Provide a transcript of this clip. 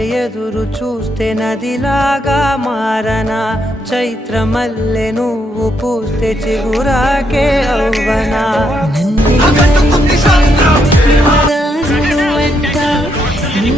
ఎదురు చూస్తే నదిలాగా మారనా, చైత్రమల్లె నువ్వు పూస్తే చిగురాకే అవ్వనా. నన్నే మరించి యువరాజును అంట, నీ